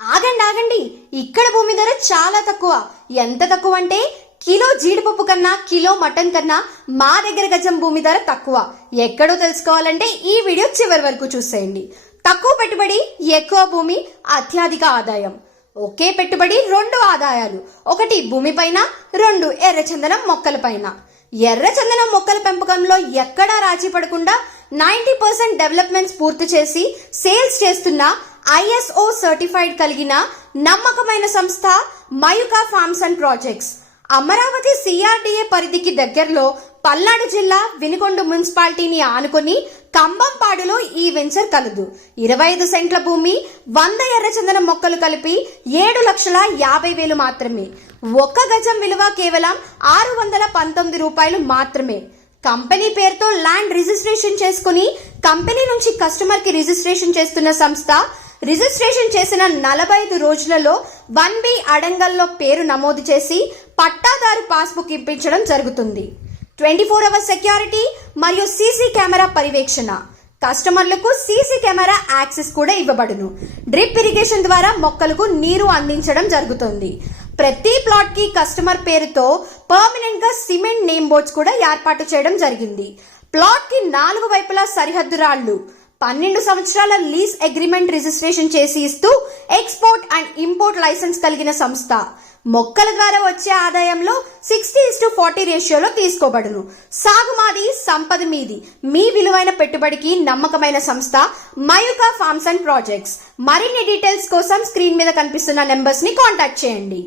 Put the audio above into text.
ఆగండి ఆగండి, ఇక్కడ భూమి ధర చాలా తక్కువ. ఎంత తక్కువ అంటే కిలో జీడిపప్పు కన్నా కిలో మటన్ కన్నా మా దగ్గర గజం భూమి ధర తక్కువ. ఎక్కడో తెలుసుకోవాలంటే ఈ వీడియో చివరి వరకు చూసేయండి. తక్కువ పెట్టుబడి, ఎక్కువ భూమి, అత్యధిక ఆదాయం. ఒకే పెట్టుబడి, రెండు ఆదాయాలు. ఒకటి భూమిపైన, రెండు ఎర్రచందనం మొక్కలపైన. ఎర్రచందనం మొక్కల పెంపకంలో ఎక్కడా రాజీ పడకుండా 90% డెవలప్మెంట్స్ పూర్తి చేసి సేల్స్ చేస్తున్న ISO సర్టిఫైడ్ కలిగిన నమ్మకమైన సంస్థ Mayuka farms and projects. Amaravati CRDA పరిధికి దగ్గరలో పల్నాడు జిల్లా వినుకొండ మున్సిపాలిటీని ఆనుకొని కంబంపాడులో ఈ వెంచర్ కలదు. 25 సెంట్ల భూమి, 100 ఎర్రచందనం మొక్కలు కలిపి 7,50,000 మాత్రమే. ఒక్క గజం విలువ కేవలం 619 రూపాయలు మాత్రమే. కంపెనీ పేరుతో ల్యాండ్ రిజిస్ట్రేషన్ చేసుకుని కంపెనీ నుంచి కస్టమర్ కి రిజిస్ట్రేషన్ చేస్తున్న సంస్థ రిజిస్ట్రేషన్ చేసిన 45 రోజులలో 1B అడంగల్లో పేరు నమోదు చేసి పట్టాదారు పాస్బుక్ ఇప్పించడం జరుగుతుంది. 24 అవర్స్ సెక్యూరిటీ మరియు సీసీ కెమెరా పర్యవేక్షణ. కస్టమర్లకు సీసీ కెమెరా యాక్సెస్ కూడా ఇవ్వబడును. డ్రిప్ ఇరిగేషన్ ద్వారా మొక్కలకు నీరు అందించడం జరుగుతుంది. ప్రతి ప్లాట్ కి కస్టమర్ పేరుతో పర్మనెంట్ గా సిమెంట్ నేమ్ బోర్డ్స్ కూడా ఏర్పాటు చేయడం జరిగింది. ప్లాట్ కి 4 వైపులా సరిహద్దు రాళ్లు, 12 సంవత్సరాల లీజ్ అగ్రిమెంట్ రిజిస్ట్రేషన్ చేసి ఇస్తూ ఎక్స్పోర్ట్ అండ్ ఇంపోర్ట్ లైసెన్స్ కలిగిన సంస్థ. మొక్కల ద్వారా వచ్చే ఆదాయంలో 60:40 రేషియోలో తీసుకోబడును. సాగుమాది, సంపద మీది. మీ విలువైన పెట్టుబడికి నమ్మకమైన సంస్థ మయూకా ఫార్మ్స్ అండ్ ప్రాజెక్ట్స్. మరిన్ని డీటెయిల్స్ కోసం స్క్రీన్ మీద కనిపిస్తున్న నెంబర్స్ ని కాంటాక్ట్ చేయండి.